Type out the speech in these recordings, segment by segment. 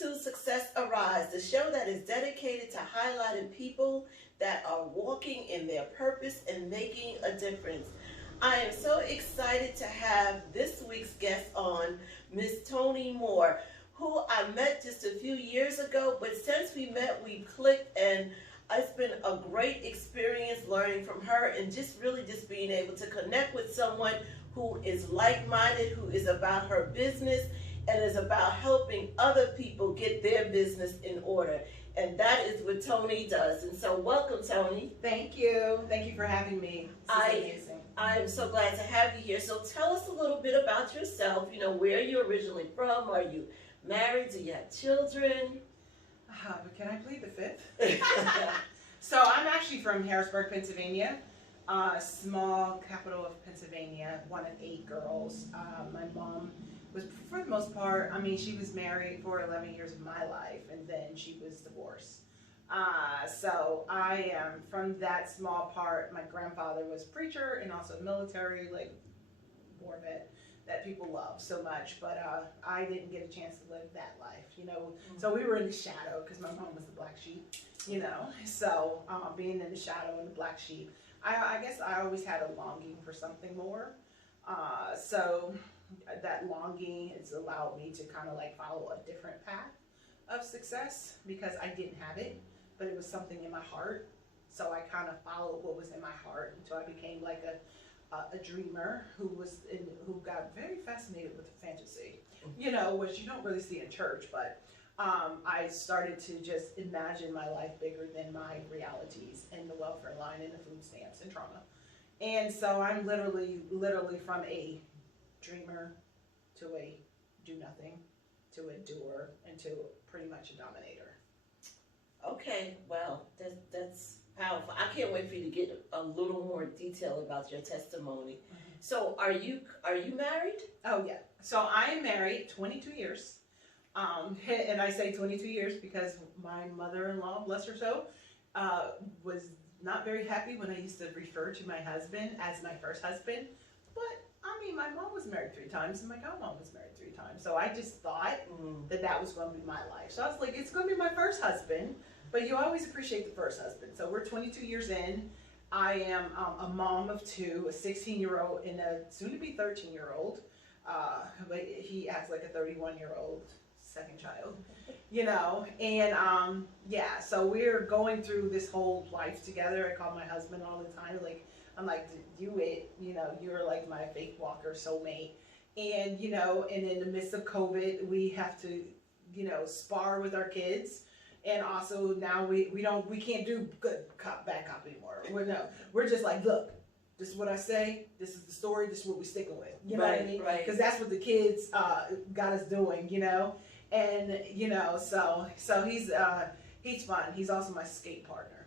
to Success Arise, the show that is dedicated to highlighting people that are walking in their purpose and making a difference. I am so excited to have this week's guest on, Miss Toni Moore, who I met just a few years ago, but since we met, we clicked, and it's been a great experience learning from her and just really just being able to connect with someone who is like-minded, who is about her business and is about helping other people get their business in order. And that is what Toni does. And so welcome, Toni. Thank you. Thank you for having me. This is amazing. I'm so glad to have you here. So tell us a little bit about yourself. You know, where are you originally from? Are you married? Do you have children? But can I plead the fifth? So I'm actually from Harrisburg, Pennsylvania, small capital of Pennsylvania, one of 8 girls. My mom was, for the most part, I mean, she was married for 11 years of my life, and then she was divorced. So I am from that small part. My grandfather was a preacher and also military, like war vet that people love so much, but I didn't get a chance to live that life, you know. So we were in the shadow because my mom was the black sheep, you know. So being in the shadow and the black sheep, I guess I always had a longing for something more. So that longing has allowed me to kind of like follow a different path of success because I didn't have it, but it was something in my heart. So I kind of followed what was in my heart until I became like a dreamer who got very fascinated with fantasy, you know, which you don't really see in church, but I started to just imagine my life bigger than my realities and the welfare line and the food stamps and trauma. And so I'm literally from a dreamer to a do nothing to a doer and to pretty much a dominator. Okay, well, that's powerful. I can't wait for you to get a little more detail about your testimony. So are you married? Oh yeah. So I am married 22 years. And I say 22 years because my mother-in-law, bless her soul, was not very happy when I used to refer to my husband as my first husband. But I mean, my mom was married 3 times and my godmom was married 3 times. So I just thought that was going to be my life. So I was like, it's going to be my first husband. But you always appreciate the first husband. So we're 22 years in. I am a mom of 2, a 16-year-old and a soon-to-be 13-year-old. But he acts like a 31-year-old second child, you know. And yeah, so we're going through this whole life together. I call my husband all the time. Like, I'm like, you know, you're like my faith walker soulmate. And, you know, and in the midst of COVID, we have to, you know, spar with our kids. And also now we can't do good cop, bad cop anymore. We're just like, look, this is what I say, this is the story, this is what we're sticking with. You know what I mean? Right. Because that's what the kids got us doing, you know? And, you know, so he's fun. He's also my skate partner.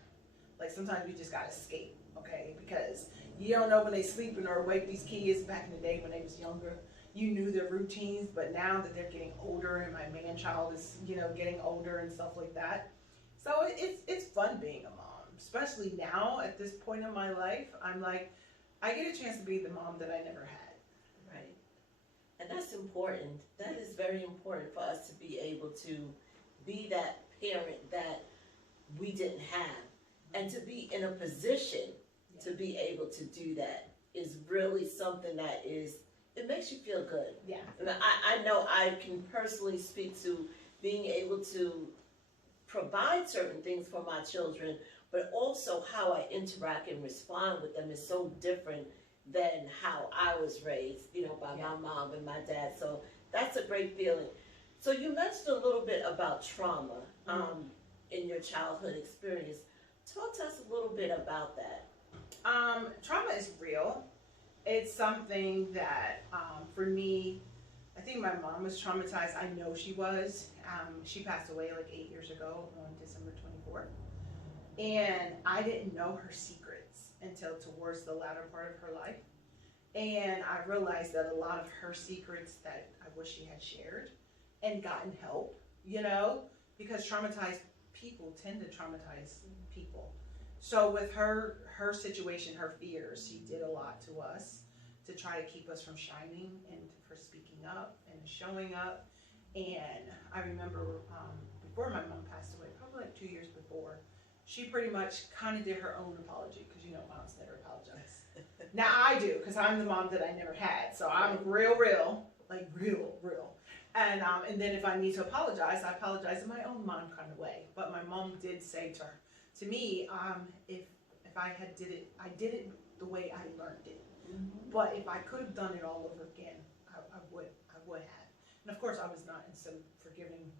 Like sometimes you just gotta skate, okay? Because you don't know when they sleeping or awake. These kids back in the day when they was younger, you knew their routines, but now that they're getting older and my man-child is, you know, getting older and stuff like that. So it's fun being a mom, especially now at this point in my life. I'm like, I get a chance to be the mom that I never had. Right. And that's important. That is very important for us to be able to be that parent that we didn't have. And to be in a position to be able to do that is really something that it makes you feel good. Yeah. And I know I can personally speak to being able to provide certain things for my children, but also how I interact and respond with them is so different than how I was raised, you know, by my mom and my dad. So that's a great feeling. So you mentioned a little bit about trauma in your childhood experience. Talk to us a little bit about that. Trauma is real. It's something that, for me, I think my mom was traumatized. I know she was. She passed away like 8 years ago on December 24th. And I didn't know her secrets until towards the latter part of her life. And I realized that a lot of her secrets that I wish she had shared and gotten help, you know, because traumatized people tend to traumatize people. So with her situation, her fears, she did a lot to us to try to keep us from shining and for speaking up and showing up. And I remember before my mom passed away, probably like 2 years before, she pretty much kind of did her own apology, because you know moms never apologize. Now I do, because I'm the mom that I never had, so I'm real, like real. And then if I need to apologize, I apologize in my own mom kind of way. But my mom did say to me, if I did it the way I learned it. Mm-hmm. But if I could have done it all over again, I would have. And of course, I was not in some forgiving,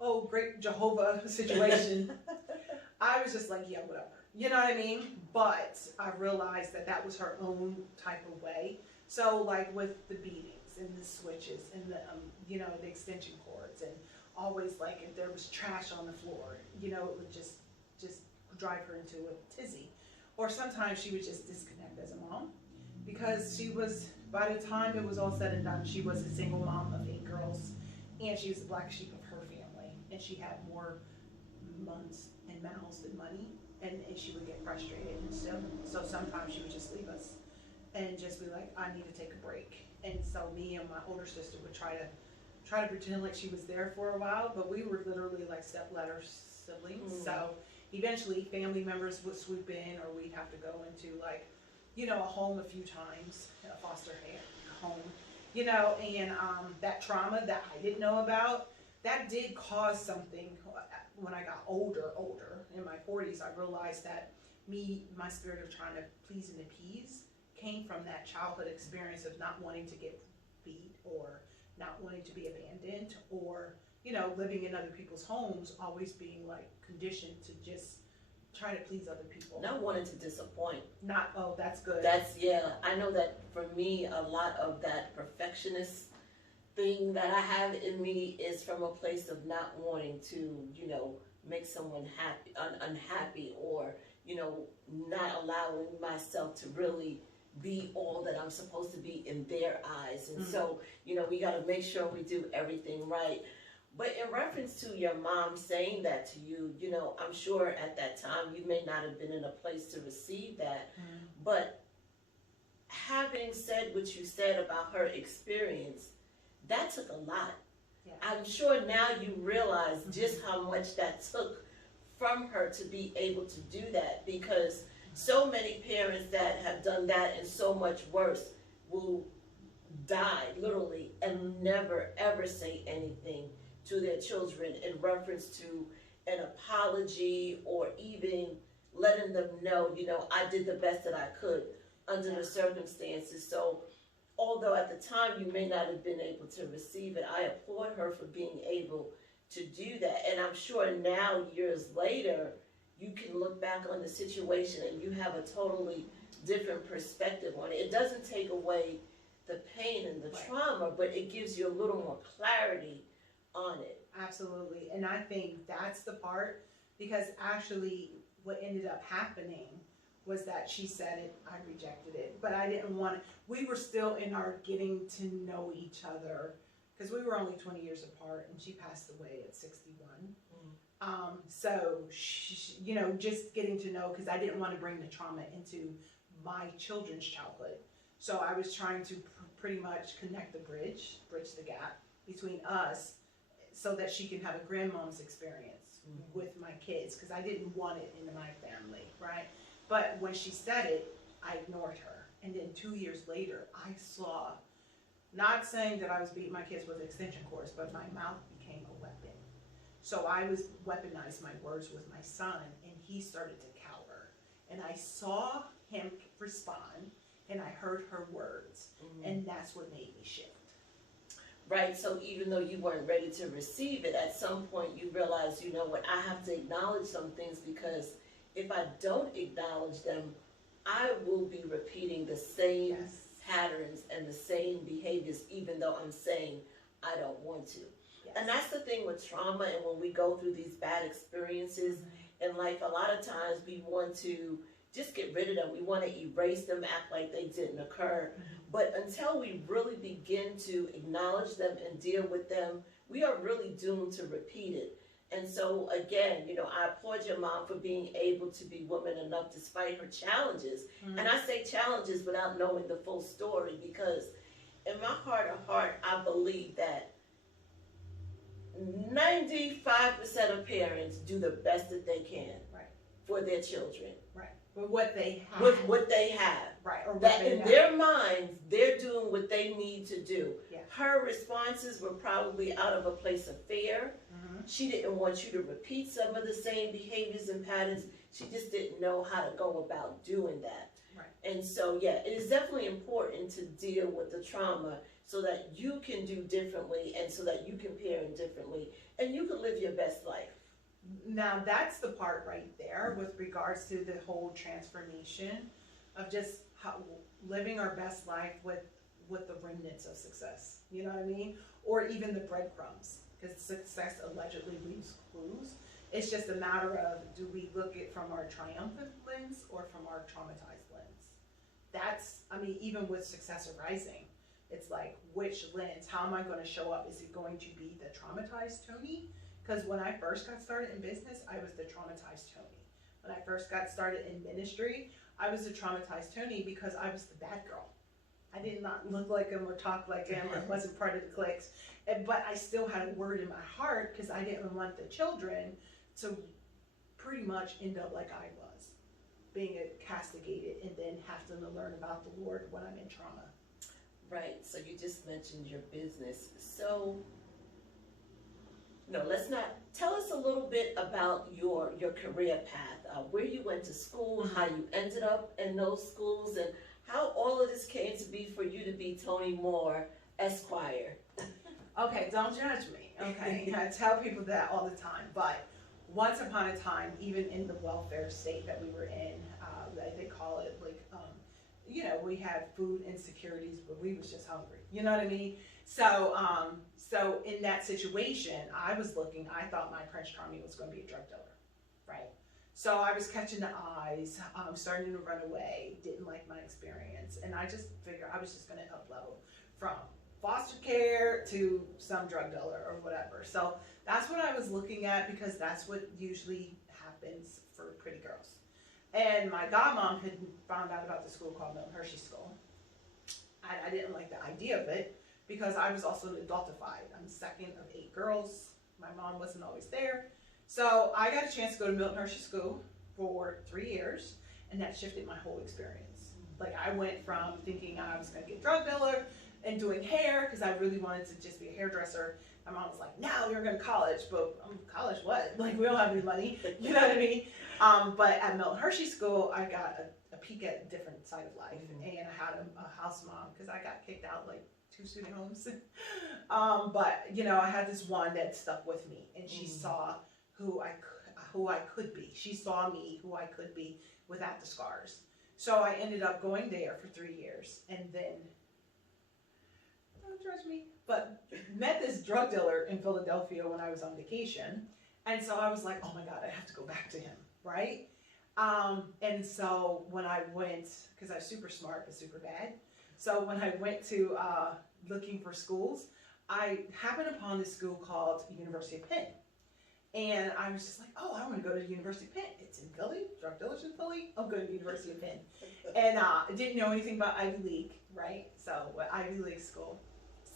oh, great Jehovah situation. I was just like, yeah, whatever. You know what I mean? But I realized that was her own type of way. So like with the beatings and the switches and the, the extension cords, and always like if there was trash on the floor, it would just drive her into a tizzy. Or sometimes she would just disconnect as a mom, because she was, by the time it was all said and done, she was a single mom of 8 girls, and she was the black sheep of her family, and she had more months and mouths than money, and she would get frustrated, and so sometimes she would just leave us and just be like, I need to take a break. And so me and my older sister would try to pretend like she was there for a while, but we were literally like stepladder siblings. So eventually family members would swoop in, or we'd have to go into like, a home a few times, a foster home, and that trauma that I didn't know about, that did cause something. When I got older, in my 40s, I realized that my spirit of trying to please and appease came from that childhood experience of not wanting to get beat, or not wanting to be abandoned, or, living in other people's homes, always being like conditioned to just try to please other people. Not wanting to disappoint. Oh, that's good. I know that for me, a lot of that perfectionist thing that I have in me is from a place of not wanting to, make someone happy, unhappy, or, not allowing myself to really be all that I'm supposed to be in their eyes. And so, we got to make sure we do everything right. But in reference to your mom saying that to you, I'm sure at that time you may not have been in a place to receive that. But having said what you said about her experience, that took a lot. Yeah. I'm sure now you realize just how much that took from her to be able to do that, because so many parents that have done that and so much worse will die literally and never ever say anything to their children in reference to an apology, or even letting them know, I did the best that I could under the circumstances. So although at the time you may not have been able to receive it, I applaud her for being able to do that. And I'm sure now, years later, you can look back on the situation and you have a totally different perspective on it. It doesn't take away the pain and the trauma, but it gives you a little more clarity on it. Absolutely. And I think that's the part, because actually what ended up happening was that she said it, I rejected it, but I didn't want it. We were still in our getting to know each other, because we were only 20 years apart, and she passed away at 61. So, just getting to know, because I didn't want to bring the trauma into my children's childhood. So I was trying to pretty much connect the bridge the gap between us, so that she can have a grandmom's experience with my kids, because I didn't want it in my family, right? But when she said it, I ignored her. And then 2 years later, I saw, not saying that I was beating my kids with extension cords, but my mouth became a weapon. So I was weaponized my words with my son, and he started to cower. And I saw him respond, and I heard her words, and that's what made me shift. Right, so even though you weren't ready to receive it, at some point you realized, I have to acknowledge some things, because if I don't acknowledge them, I will be repeating the same patterns and the same behaviors, even though I'm saying I don't want to. Yes. And that's the thing with trauma, and when we go through these bad experiences in life, a lot of times we want to just get rid of them. We want to erase them, act like they didn't occur. But until we really begin to acknowledge them and deal with them, we are really doomed to repeat it. And so again, I applaud your mom for being able to be woman enough despite her challenges. And I say challenges without knowing the full story, because in my heart of heart, I believe that 95% of parents do the best that they can Right. for their children. Right. With what they have. With what they have. Right. Or what That they in know. their minds, they're doing what they need to do. Yeah. Her responses were probably out of a place of fear. Mm-hmm. She didn't want you to repeat some of the same behaviors and patterns. She just didn't know how to go about doing that. Right. And so, yeah, it is definitely important to deal with the trauma so that you can do differently and so that you can parent differently and you can live your best life. Now that's the part right there with regards to the whole transformation of just living our best life with the remnants of success. You know what I mean? Or even the breadcrumbs, because success allegedly leaves clues. It's just a matter of, do we look at from our triumphant lens or from our traumatized lens? That's, I mean, even with Success Arising, it's like, which lens? How am I going to show up? Is it going to be the traumatized Toni? Because when I first got started in business, I was the traumatized Toni. When I first got started in ministry, I was the traumatized Toni because I was the bad girl. I did not look like him or talk like him. I wasn't part of the cliques. But I still had a word in my heart because I didn't want the children to pretty much end up like I was, being castigated and then having to learn about the Lord when I'm in trauma. Right, so you just mentioned your business. So, no, let's not, tell us a little bit about your career path, where you went to school, how you ended up in those schools, and how all of this came to be for you to be Toni Moore, Esquire. Okay, don't judge me, okay? I tell people that all the time, but once upon a time, even in the welfare state that we were in, they call it like, you know, we had food insecurities, but we was just hungry. You know what I mean? So, so in that situation, I thought my Prince Charming was going to be a drug dealer, right? So I was catching the eyes, starting to run away, didn't like my experience, and I just figured I was just going to up level from foster care to some drug dealer or whatever. So that's what I was looking at because that's what usually happens for pretty girls. And my godmom had found out about the school called Milton Hershey School. I didn't like the idea of it because I was also adultified. I'm the second of 8 girls. My mom wasn't always there. So I got a chance to go to Milton Hershey School for 3 years, and that shifted my whole experience. Like I went from thinking I was going to get a drug dealer and doing hair because I really wanted to just be a hairdresser. My mom was like, "No, you're going to college," but college what? Like we don't have any money, you know what I mean? But at Milton Hershey School, I got a peek at a different side of life, and I had a house mom because I got kicked out like 2 student homes. But you know, I had this one that stuck with me, and she saw who I could be. She saw me who I could be without the scars. So I ended up going there for 3 years, and then don't judge me, but met this drug dealer in Philadelphia when I was on vacation, and so I was like, oh my God, I have to go back to him, right? And so when I went, because I was super smart but super bad, so when I went to looking for schools, I happened upon this school called University of Penn. And I was just like, oh, I want to go to the University of Penn. It's in Philly, drug dealers in Philly. I'll go to the University of Penn. And I didn't know anything about Ivy League, right? So Ivy League school.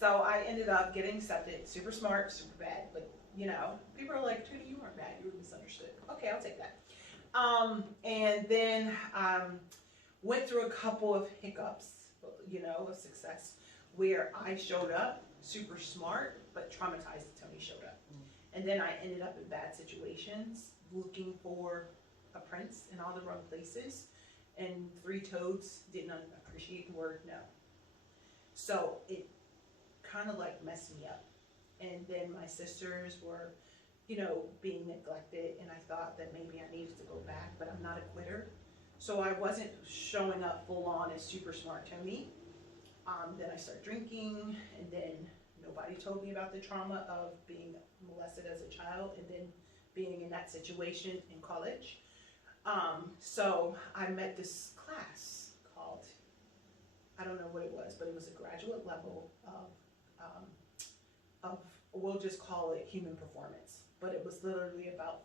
So I ended up getting accepted, super smart, super bad. But, you know, people are like, Toni, you weren't bad. You were misunderstood. Okay, I'll take that. And then went through a couple of hiccups, you know, of success where I showed up super smart, but traumatized Toni showed up. And then I ended up in bad situations, looking for a prince in all the wrong places, and 3 toads didn't appreciate the word no. So it kind of like messed me up. And then my sisters were, you know, being neglected, and I thought that maybe I needed to go back, but I'm not a quitter. So I wasn't showing up full on as super smart Toni. Then I started drinking, and then nobody told me about the trauma of being molested as a child and then being in that situation in college. So I met this class called, I don't know what it was, but it was a graduate level of we'll just call it human performance. But it was literally about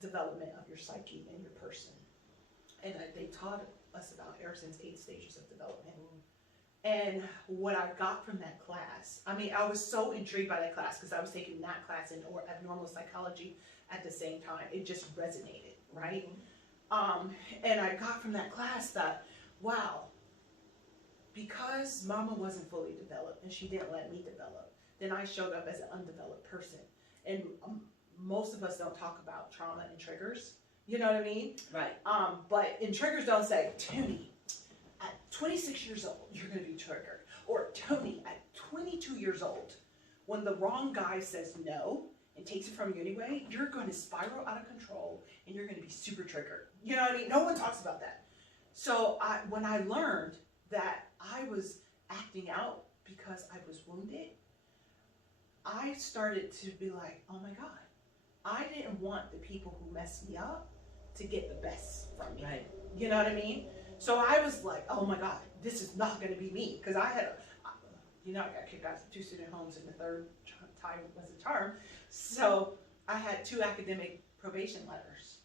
development of your psyche and your person. And they taught us about Erickson's 8 stages of development. And what I got from that class, I mean, I was so intrigued by that class because I was taking that class and or abnormal psychology at the same time. It just resonated, right? And I got from that class that, wow, because mama wasn't fully developed and she didn't let me develop, then I showed up as an undeveloped person. And most of us don't talk about trauma and triggers. You know what I mean? Right. But in triggers, don't say, Toni, at 26 years old, you're going to be triggered. Or Toni, at 22 years old, when the wrong guy says no and takes it from you anyway, you're going to spiral out of control and you're going to be super triggered. You know what I mean? No one talks about that. So when I learned that I was acting out because I was wounded, I started to be like, oh my God, I didn't want the people who messed me up to get the best from me. Right. You know what I mean? So I was like, oh my God, this is not going to be me. Because I got kicked out of 2 student homes in the third time was a charm. So I had 2 academic probation letters.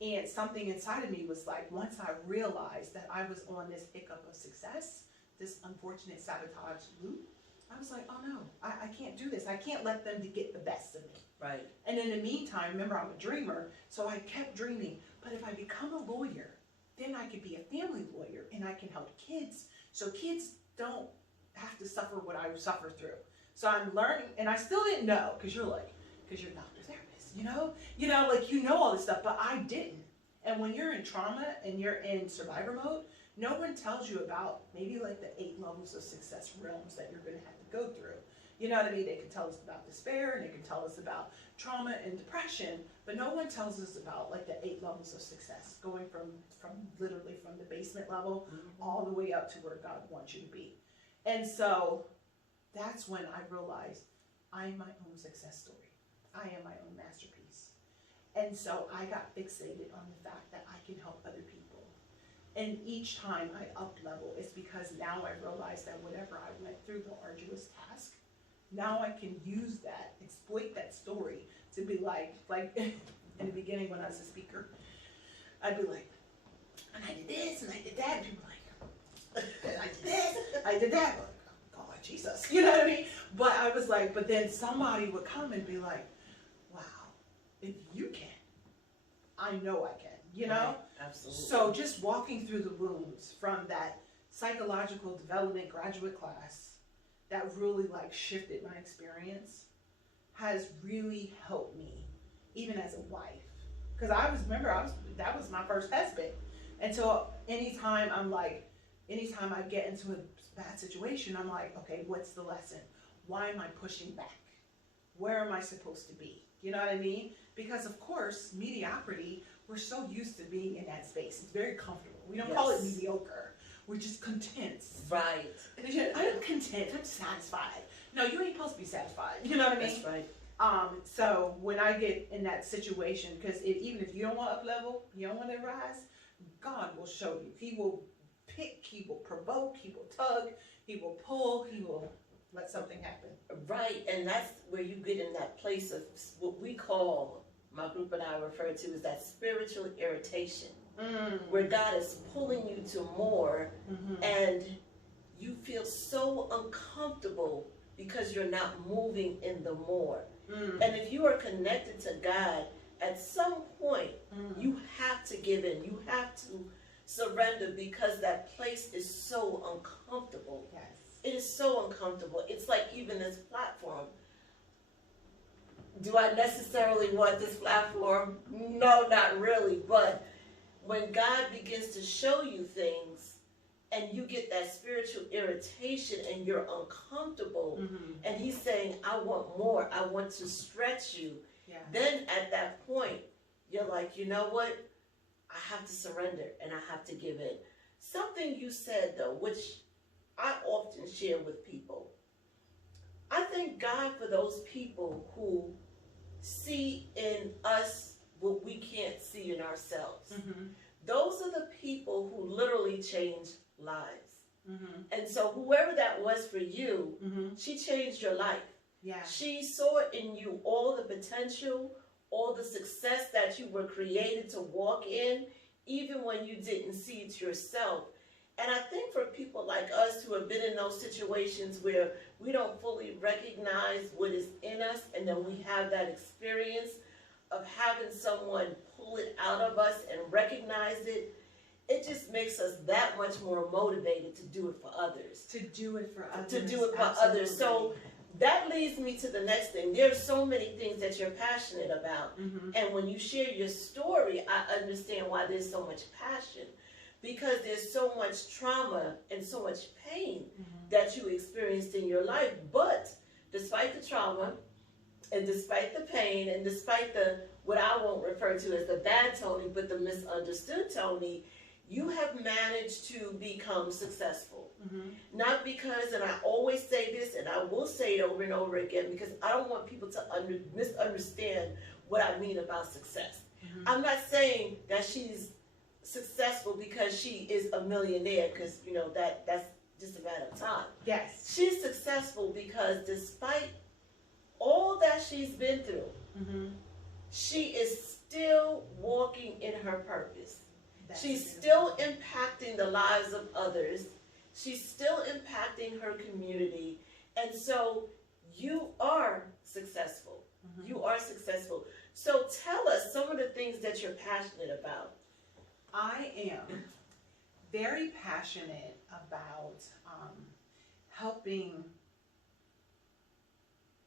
And something inside of me was like, once I realized that I was on this hiccup of success, this unfortunate sabotage loop, I was like, oh no, I can't do this. I can't let them to get the best of me. Right. And in the meantime, remember, I'm a dreamer, so I kept dreaming. But if I become a lawyer, then I could be a family lawyer and I can help kids. So kids don't have to suffer what I suffer through. So I'm learning, and I still didn't know, because you're a doctor therapist, you know, like you know all this stuff, but I didn't. And when you're in trauma and you're in survivor mode, no one tells you about maybe like the 8 levels of success realms that you're going to have to go through. You know what I mean? They can tell us about despair and they can tell us about trauma and depression, but no one tells us about like the 8 levels of success, going from literally from the basement level all the way up to where God wants you to be. And so that's when I realized I'm my own success story. I am my own masterpiece. And so I got fixated on the fact that I can help other people. And each time I up level, it's because now I realize that whatever I went through, the arduous task, now I can use that, exploit that story to be like in the beginning when I was a speaker, I'd be like, and I did this and I did that, and people were like, I did this, I did that. Like, oh God, Jesus, you know what I mean? But I was like, but then somebody would come and be like, wow, if you can, I know I can. You know? Right. Absolutely. So just walking through the wounds from that psychological development graduate class that really like shifted my experience has really helped me, even as a wife. Because that was my first husband. And so anytime I get into a bad situation, I'm like, okay, what's the lesson? Why am I pushing back? Where am I supposed to be? You know what I mean? Because of course, mediocrity, we're so used to being in that space. It's very comfortable. We don't call it mediocre. We're just content. Right. I'm content. I'm satisfied. No, you ain't supposed to be satisfied. You know what I mean? That's right. So when I get in that situation, because even if you don't want to up level, you don't want to rise, God will show you. He will pick, he will provoke, he will tug, he will pull, he will let something happen. Right, and that's where you get in that place of what we call, my group and I refer to as that spiritual irritation, where God is pulling you to more, and you feel so uncomfortable because you're not moving in the more. And if you are connected to God, at some point, you have to give in. You have to surrender because that place is so uncomfortable. Yes. It is so uncomfortable. It's like even this platform. Do I necessarily want this platform? No, not really. But when God begins to show you things and you get that spiritual irritation and you're uncomfortable and he's saying, I want more. I want to stretch you. Yeah. Then at that point, you're like, you know what? I have to surrender and I have to give in. Something you said though, which I often share with people. I thank God for those people who see in us what we can't see in ourselves. Those are the people who literally change lives. And so whoever that was for you, she changed your life. Yeah. She saw in you all the potential, all the success that you were created to walk in, even when you didn't see it yourself. And I think for people like us who have been in those situations where we don't fully recognize what is in us, and then we have that experience of having someone pull it out of us and recognize it, it just makes us that much more motivated to do it for others. To do it for others. To do it for Absolutely. others. So that leads me to the next thing. There's so many things that you're passionate about. Mm-hmm. And when you share your story, I understand why there's so much passion. Because there's so much trauma and so much pain that you experienced in your life. But despite the trauma, and despite the pain, and despite the, what I won't refer to as the bad Toni, but the misunderstood Toni, you have managed to become successful. Not because, and I always say this, and I will say it over and over again, because I don't want people to misunderstand what I mean about success. I'm not saying that she's successful because she is a millionaire, because you know that's just a matter of time. Yes. She's successful because despite all that she's been through, she is still walking in her purpose. She's still impacting the lives of others. She's still impacting her community. And so you are successful. You are successful. So tell us some of the things that you're passionate about. I am very passionate about helping,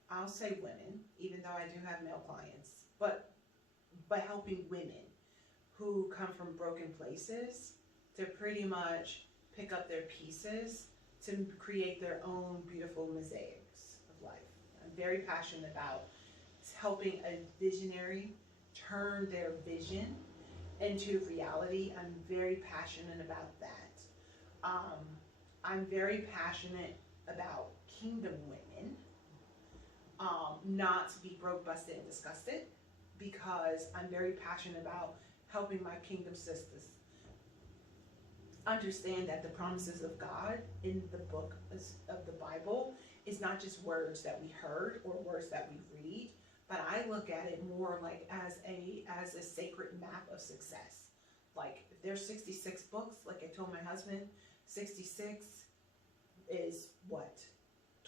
I'll say women, even though I do have male clients, but by helping women who come from broken places to pretty much pick up their pieces to create their own beautiful mosaics of life. I'm very passionate about helping a visionary turn their vision into reality. I'm very passionate about that. I'm very passionate about kingdom women, not to be broke, busted, and disgusted, because I'm very passionate about helping my kingdom sisters understand that the promises of God in the book of the Bible is not just words that we heard or words that we read, but I look at it more like as a sacred map of success. Like if there's 66 books, like I told my husband, 66 is what?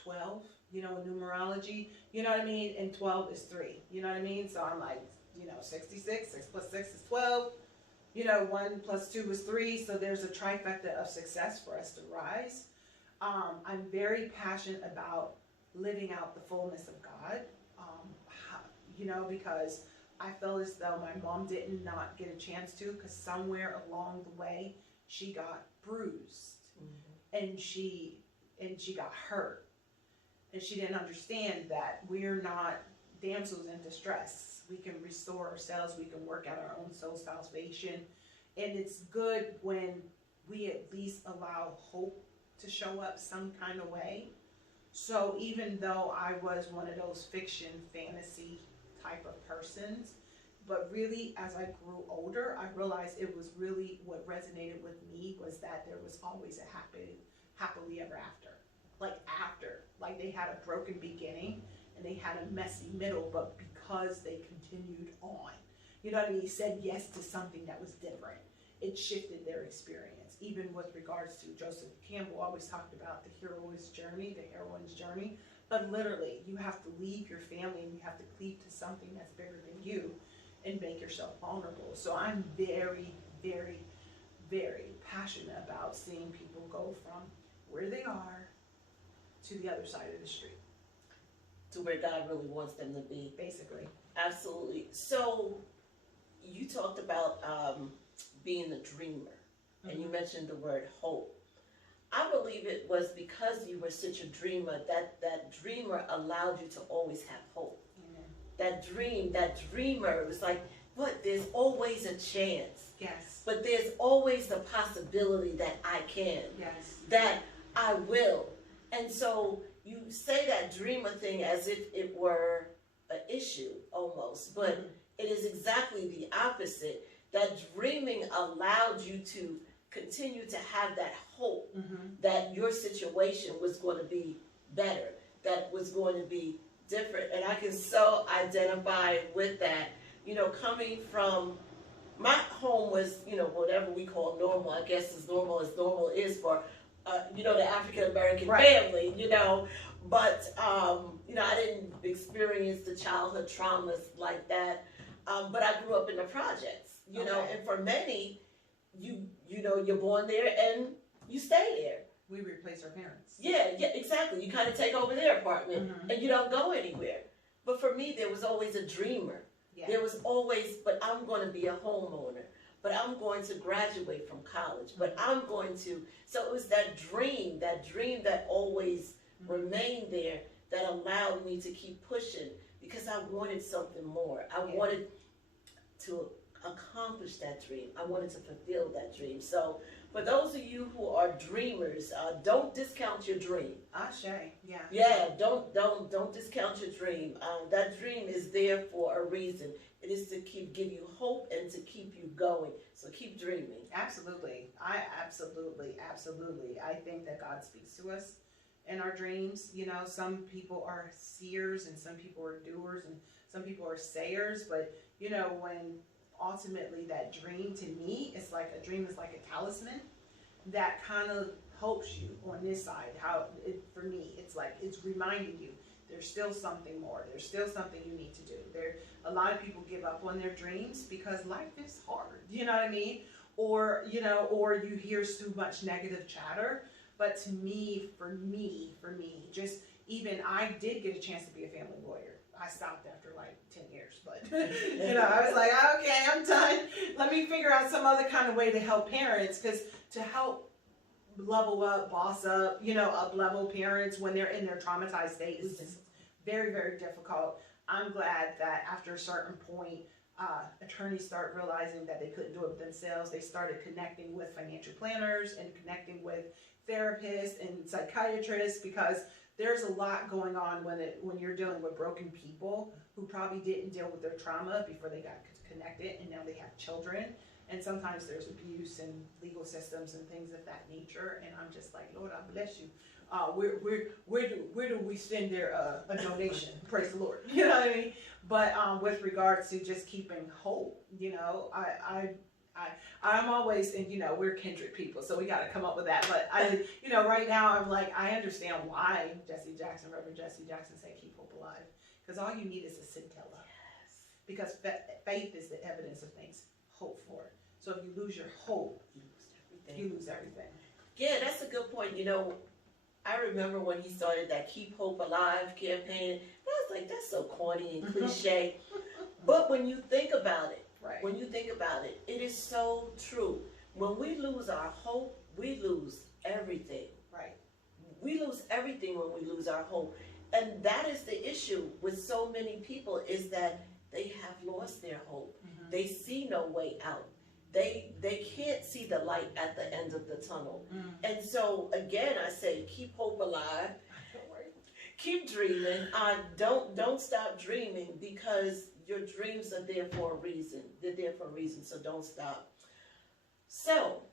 12, you know, in numerology, you know what I mean? And 12 is 3, you know what I mean? So I'm like, you know, 66, 6 plus 6 is 12, you know, 1 plus 2 is 3, so there's a trifecta of success for us to rise. I'm very passionate about living out the fullness of God, you know, because I feel as though my mom did not get a chance to, because somewhere along the way she got bruised, and she got hurt, and she didn't understand that we're not damsels in distress. We can restore ourselves, we can work out our own soul salvation, and it's good when we at least allow hope to show up some kind of way. So even though I was one of those fiction, fantasy type of persons, but really as I grew older, I realized it was really what resonated with me was that there was always a happily ever after. Like they had a broken beginning and they had a messy middle, but because they continued on, you know what I mean, said yes to something that was different, it shifted their experience. Even with regards to Joseph Campbell always talked about the hero's journey, the heroine's journey, but literally you have to leave your family and you have to cleave to something that's bigger than you and make yourself vulnerable. So I'm very, very, very passionate about seeing people go from where they are to the other side of the street. To where God really wants them to be. Basically. Absolutely. So you talked about being a dreamer, and you mentioned the word hope. I believe it was because you were such a dreamer that dreamer allowed you to always have hope. That dreamer, it was like, but there's always a chance. Yes. But there's always the possibility that I can. Yes. That I will. And so you say that dreamer thing as if it were an issue almost, but it is exactly the opposite. That dreaming allowed you to continue to have that hope that your situation was going to be better, that was going to be different. And I can so identify with that, you know, coming from my home was, whatever we call normal. I guess as normal is for, the African American Right. family, But, I didn't experience the childhood traumas like that. But I grew up in the projects, Okay. and for many, you're born there and you stay there. We replace our parents. Yeah, exactly. You kind of take over their apartment Mhm. and you don't go anywhere. But for me, there was always a dreamer. Yeah. There was always, but I'm going to be a homeowner. But I'm going to graduate from college. But I'm going to. So it was that dream that always remained there that allowed me to keep pushing because I wanted something more. I wanted to accomplish that dream. I wanted to fulfill that dream. So for those of you who are dreamers, don't discount your dream. Ashe, yeah. Yeah, don't discount your dream. That dream is there for a reason. It is to give you hope and to keep you going. So keep dreaming. Absolutely. Absolutely. I think that God speaks to us in our dreams. Some people are seers and some people are doers and some people are sayers, but when ultimately that dream, to me, it's like a dream is like a talisman that kind of helps you on this side. For me, it's like it's reminding you there's still something more. There's still something you need to do. A lot of people give up on their dreams because life is hard. You know what I mean? Or you hear so much negative chatter. But to me, for me, just even I did get a chance to be a family lawyer. I stopped after like 10 years, but I was like, okay, I'm done. Let me figure out some other kind of way to help parents, because to help level up, boss up, up level parents when they're in their traumatized state is just very, very difficult. I'm glad that after a certain point, attorneys start realizing that they couldn't do it themselves. They started connecting with financial planners and connecting with therapists and psychiatrists, because there's a lot going on when you're dealing with broken people who probably didn't deal with their trauma before they got connected, and now they have children, and sometimes there's abuse and legal systems and things of that nature. And I'm just like, Lord, I bless you. Where do we send their a donation? Praise the Lord. You know what I mean? But with regards to just keeping hope, I'm always, and we're kindred people, so we got to come up with that. But right now I'm like, I understand why Reverend Jesse Jackson said keep hope alive, because all you need is a scintilla. Yes. Because faith is the evidence of things hoped for. So if you lose your hope, you lose everything. Yeah, that's a good point. I remember when he started that Keep Hope Alive campaign. I was like, that's so corny and cliche. But when you think about it, right. When you think about it, it is so true. When we lose our hope, we lose everything. Right. We lose everything when we lose our hope. And that is the issue with so many people, is that they have lost their hope. Mm-hmm. They see no way out. They can't see the light at the end of the tunnel. Mm. And so again, I say keep hope alive. Keep dreaming. Don't stop dreaming, because your dreams are there for a reason. They're there for a reason, so don't stop. So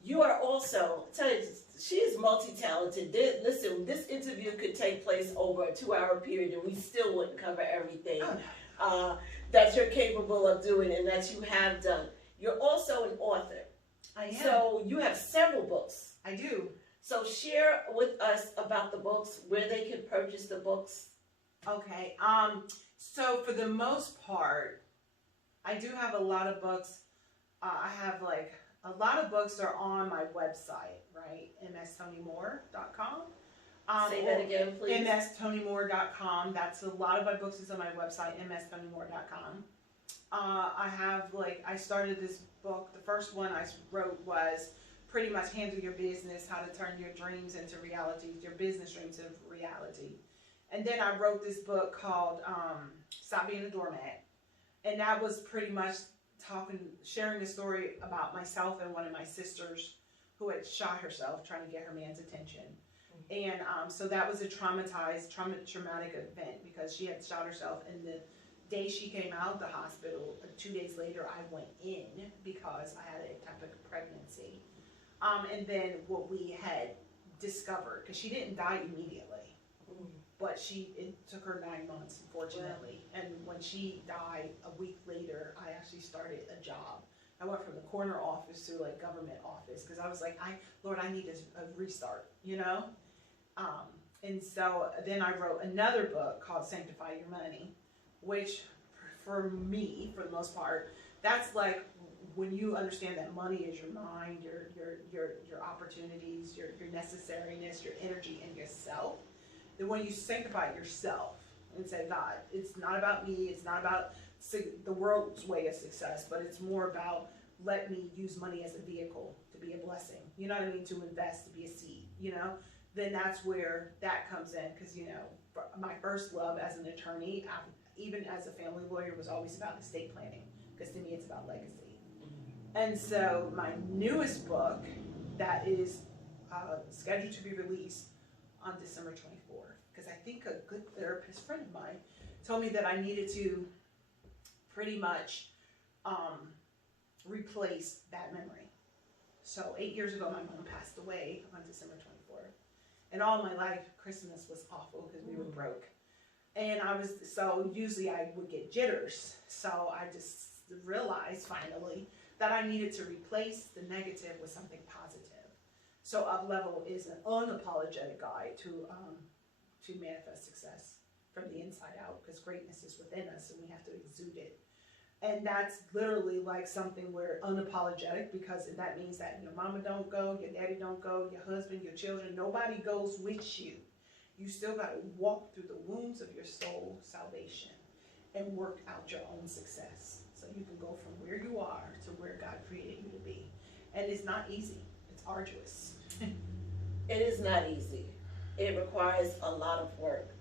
you are also, tell you, she is multi-talented. Listen, this interview could take place over a 2-hour period and we still wouldn't cover everything. Oh, no. That you're capable of doing and that you have done. You're also an author. I am. So you have several books. I do. So share with us about the books, where they can purchase the books. Okay. So for the most part, I do have a lot of books. I have like a lot of books are on my website, right? mstonimoore.com. Say that again, please. mstonimoore.com. That's a lot of my books is on my website, mstonimoore.com. I started this book. The first one I wrote was pretty much Handle Your Business, how to turn your dreams into reality, your business dreams into reality. And then I wrote this book called Stop Being a Doormat. And that was pretty much sharing a story about myself and one of my sisters who had shot herself trying to get her man's attention. And so that was a traumatic event, because she had shot herself, and the day she came out of the hospital, 2 days later, I went in because I had an ectopic pregnancy. And then what we had discovered, because she didn't die immediately, but it took her 9 months, unfortunately. And when when she died, a week later, I actually started a job. I went from the corner office to like government office because I was like, Lord, I need a restart, you know? And so then I wrote another book called Sanctify Your Money, which for me, for the most part, that's like when you understand that money is your mind, your opportunities, your necessariness, your energy, and yourself. Then when you sanctify yourself and say, God, it's not about me, it's not about the world's way of success, but it's more about let me use money as a vehicle to be a blessing. You know what I mean? To invest, to be a seed, you know? Then that's where that comes in. Because, you know, my first love as an attorney, even as a family lawyer, was always about estate planning. Because to me, it's about legacy. And so my newest book that is scheduled to be released on December 24th. Because I think a good therapist friend of mine told me that I needed to pretty much replace that memory. So 8 years ago, my mom passed away on December 24th. And all my life, Christmas was awful because we were broke. And so usually I would get jitters. So I just realized finally that I needed to replace the negative with something positive. So Up Level is an unapologetic guide to manifest success from the inside out, because greatness is within us and we have to exude it. And that's literally like something where unapologetic, because that means that your mama don't go, your daddy don't go, your husband, your children, nobody goes with you. You still got to walk through the wounds of your soul salvation and work out your own success. So you can go from where you are to where God created you to be. And it's not easy. It's arduous. It is not easy. It requires a lot of work.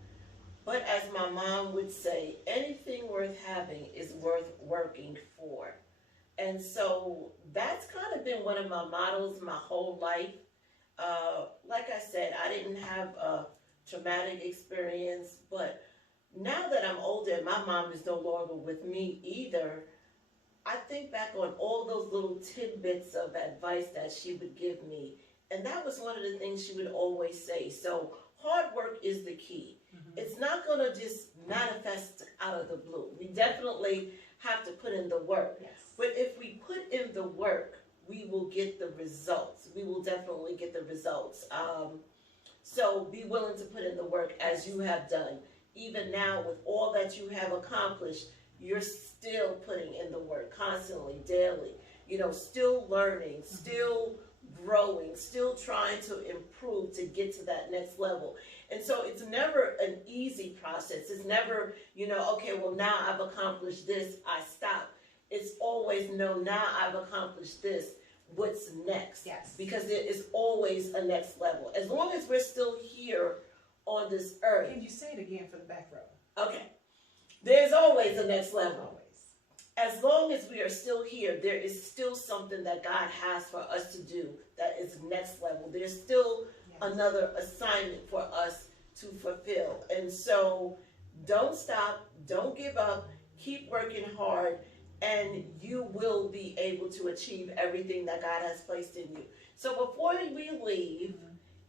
But as my mom would say, anything worth having is worth working for. And so that's kind of been one of my mottos my whole life. Like I said, I didn't have a traumatic experience, but now that I'm older and my mom is no longer with me either, I think back on all those little tidbits of advice that she would give me. And that was one of the things she would always say. So hard work is the key. Mm-hmm. It's not going to just manifest out of the blue. We definitely have to put in the work. Yes. But if we put in the work, we will get the results. We will definitely get the results. So be willing to put in the work as you have done. Even now, with all that you have accomplished, you're still putting in the work constantly, daily. You know, still learning, still growing, still trying to improve to get to that next level. And so it's never an easy process. It's never, you know, okay, well, now I've accomplished this, I stop. It's always, no, now I've accomplished this, what's next? Yes. Because there is always a next level. As long as we're still here on this earth. Can you say it again for the back row? Okay. There's always a next level. Always. As long as we are still here, there is still something that God has for us to do that is next level. There's still another assignment for us to fulfill. And so don't stop, don't give up, keep working hard, and you will be able to achieve everything that God has placed in you. So before we leave,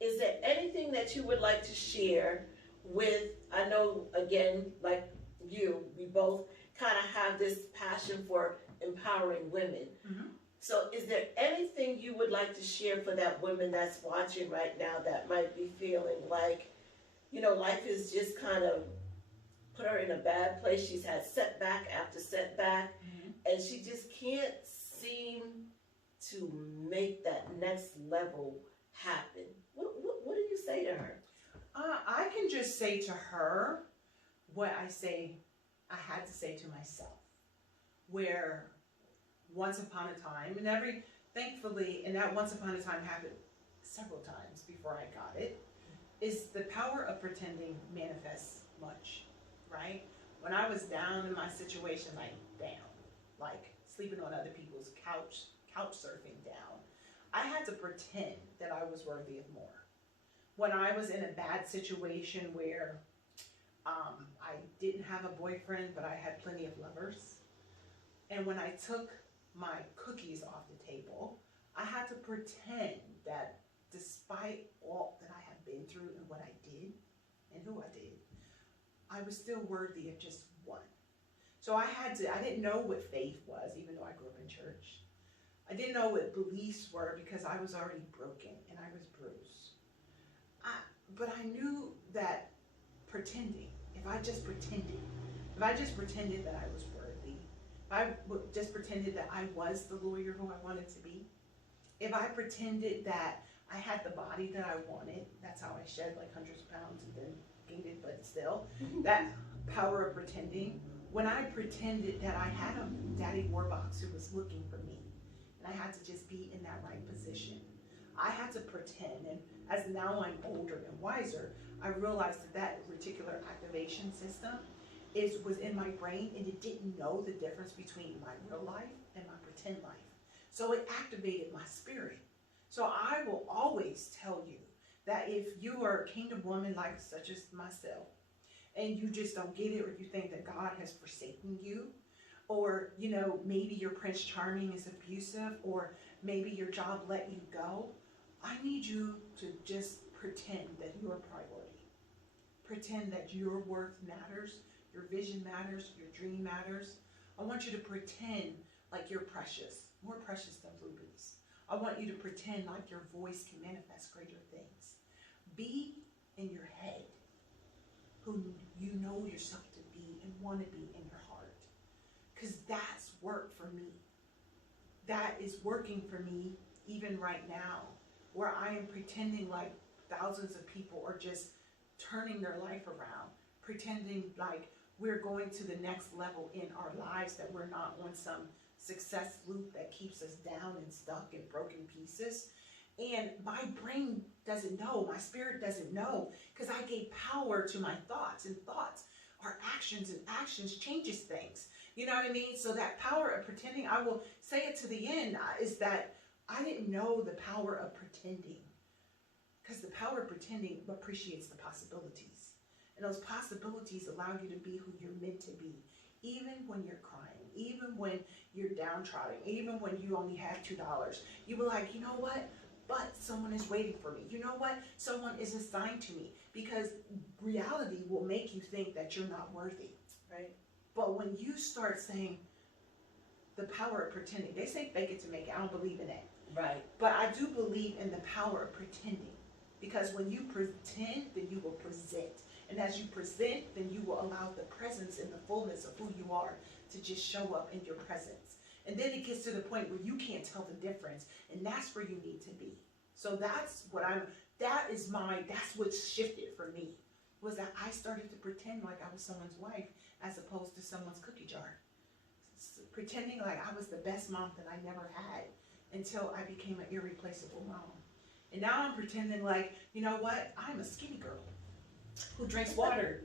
is there anything that you would like to share with, I know, again, like you, we both kind of have this passion for empowering women. Mm-hmm. So is there anything you would like to share for that woman that's watching right now that might be feeling like, you know, life is just kind of put her in a bad place. She's had setback after setback, and she just can't seem to make that next level happen. What do you say to her? I can just say to her what I had to say to myself, where once upon a time, thankfully, and that once upon a time happened several times before I got it, is the power of pretending manifests much, right? When I was down in my situation, like sleeping on other people's couch surfing down, I had to pretend that I was worthy of more. When I was in a bad situation where I didn't have a boyfriend, but I had plenty of lovers. And when I took my cookies off the table, I had to pretend that despite all that I had been through and what I did and who I did, I was still worthy of just one. So I didn't know what faith was, even though I grew up in church. I didn't know what beliefs were because I was already broken and I was bruised. But I knew that pretending, if I just pretended that I was worthy, if I just pretended that I was the lawyer who I wanted to be, if I pretended that I had the body that I wanted, that's how I shed like hundreds of pounds and then gained it, but still, that power of pretending, when I pretended that I had a daddy warbox who was looking for me, and I had to just be in that right position, I had to pretend, and as now I'm older and wiser, I realized that particular activation system was in my brain, and it didn't know the difference between my real life and my pretend life. So it activated my spirit. So I will always tell you that if you are a kingdom woman like such as myself, and you just don't get it, or you think that God has forsaken you, or maybe your Prince Charming is abusive, or maybe your job let you go, I need you to just pretend that you're a priority. Pretend that your worth matters, your vision matters, your dream matters. I want you to pretend like you're precious, more precious than rubies. I want you to pretend like your voice can manifest greater things. Be in your head who you know yourself to be and want to be in your heart. Because that's work for me. That is working for me even right now, where I am pretending like thousands of people are just turning their life around, pretending like we're going to the next level in our lives, that we're not on some success loop that keeps us down and stuck in broken pieces. And my brain doesn't know, my spirit doesn't know, because I gave power to my thoughts, and thoughts are actions, and actions changes things. You know what I mean? So that power of pretending, I will say it to the end, is that I didn't know the power of pretending, because the power of pretending appreciates the possibilities. And those possibilities allow you to be who you're meant to be, even when you're crying, even when you're downtrodden, even when you only have $2. You were like, you know what? But someone is waiting for me. You know what? Someone is assigned to me, because reality will make you think that you're not worthy. Right. But when you start saying the power of pretending, they say fake it to make it. I don't believe in that. Right. But I do believe in the power of pretending, because when you pretend, then you will present. And as you present, then you will allow the presence and the fullness of who you are to just show up in your presence. And then it gets to the point where you can't tell the difference, and that's where you need to be. So that's what shifted for me, was that I started to pretend like I was someone's wife as opposed to someone's cookie jar. Pretending like I was the best mom that I never had, until I became an irreplaceable mom. And now I'm pretending like, you know what? I'm a skinny girl who drinks water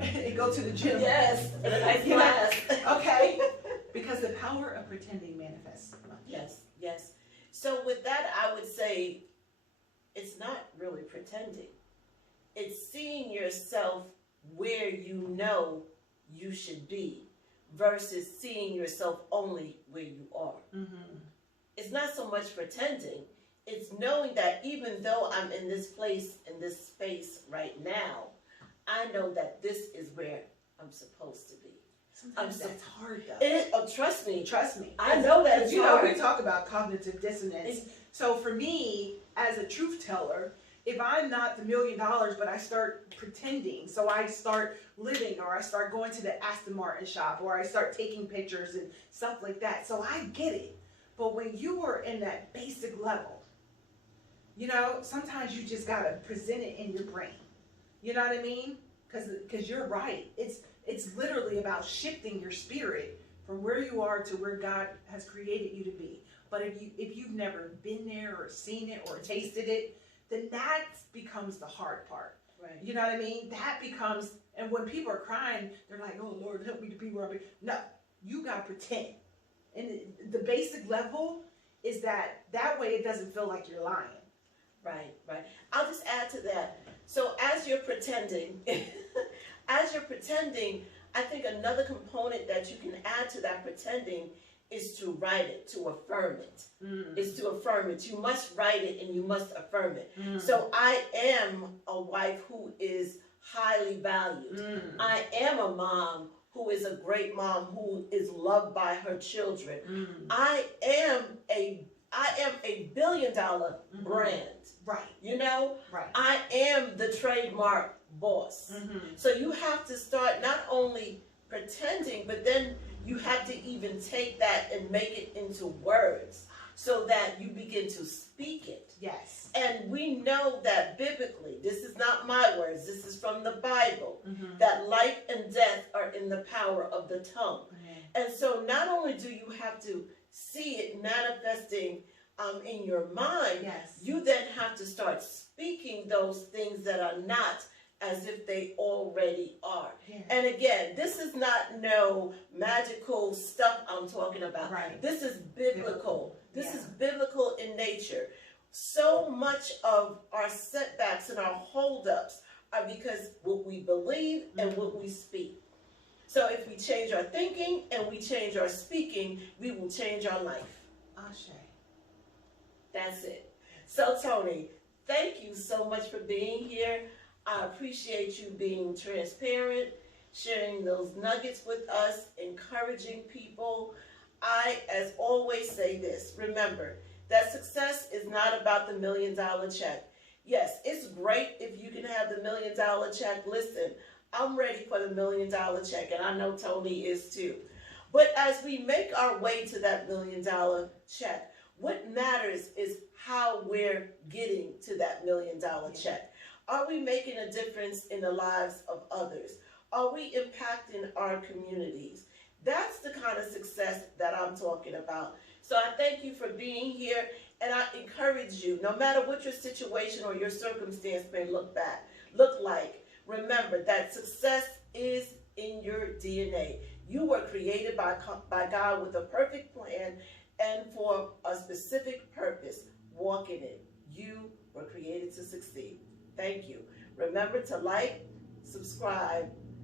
and go to the gym. Yes, in a nice glass. Okay, because the power of pretending manifests. Yes, yes. So with that, I would say it's not really pretending. It's seeing yourself where you know you should be versus seeing yourself only where you are. Mm-hmm. It's not so much pretending. It's knowing that even though I'm in this place, in this space right now, I know that this is where I'm supposed to be. Sometimes that's hard though. Trust me. Trust me. I know that it's hard. We talk about cognitive dissonance. So for me, as a truth teller, if I'm not the $1 million, but I start pretending, so I start living, or I start going to the Aston Martin shop, or I start taking pictures and stuff like that, so I get it. But when you are in that basic level, sometimes you just gotta present it in your brain. You know what I mean? Because you're right. It's literally about shifting your spirit from where you are to where God has created you to be. But if you've never been there or seen it or tasted it, then that becomes the hard part. Right. You know what I mean? That becomes, and when people are crying, they're like, oh Lord, help me to be where I'm. No, you gotta pretend. And the basic level is that way it doesn't feel like you're lying. Right, right. I'll just add to that. So as you're pretending, I think another component that you can add to that pretending is to write it, to affirm it. Is to affirm it. You must write it and you must affirm it. So I am a wife who is highly valued. I am a mom who is a great mom, who is loved by her children. Mm. I am a $1 billion brand. Right. You know, Right. I am the trademark boss. So you have to start not only pretending, but then you have to even take that and make it into words so that you begin to speak it. Yes. And we know that biblically, this is not my words, this is from the Bible, that life and death are in the power of the tongue. And so not only do you have to see it manifesting in your mind, Yes. you then have to start speaking those things that are not as if they already are. Yeah. And again, this is not no magical stuff I'm talking about. Right. This is biblical. This Yeah. is biblical in nature. So much of our setbacks and our holdups are because what we believe and what we speak. So if we change our thinking and we change our speaking, we will change our life. Ashe. That's it. So Toni, thank you so much for being here. I appreciate you being transparent, sharing those nuggets with us, encouraging people. I, as always, say this. Remember that success is not about the $1 million check. Yes, it's great if you can have the $1 million check. Listen, I'm ready for the $1 million check, and I know Toni is too. But as we make our way to that $1 million check, what matters is how we're getting to that $1 million check. Are we making a difference in the lives of others? Are we impacting our communities? That's the kind of success that I'm talking about. So I thank you for being here, and I encourage you, no matter what your situation or your circumstance may look like, remember that success is in your DNA. You were created by God with a perfect plan and for a specific purpose. Walk in it. You were created to succeed. Thank you. Remember to like, subscribe,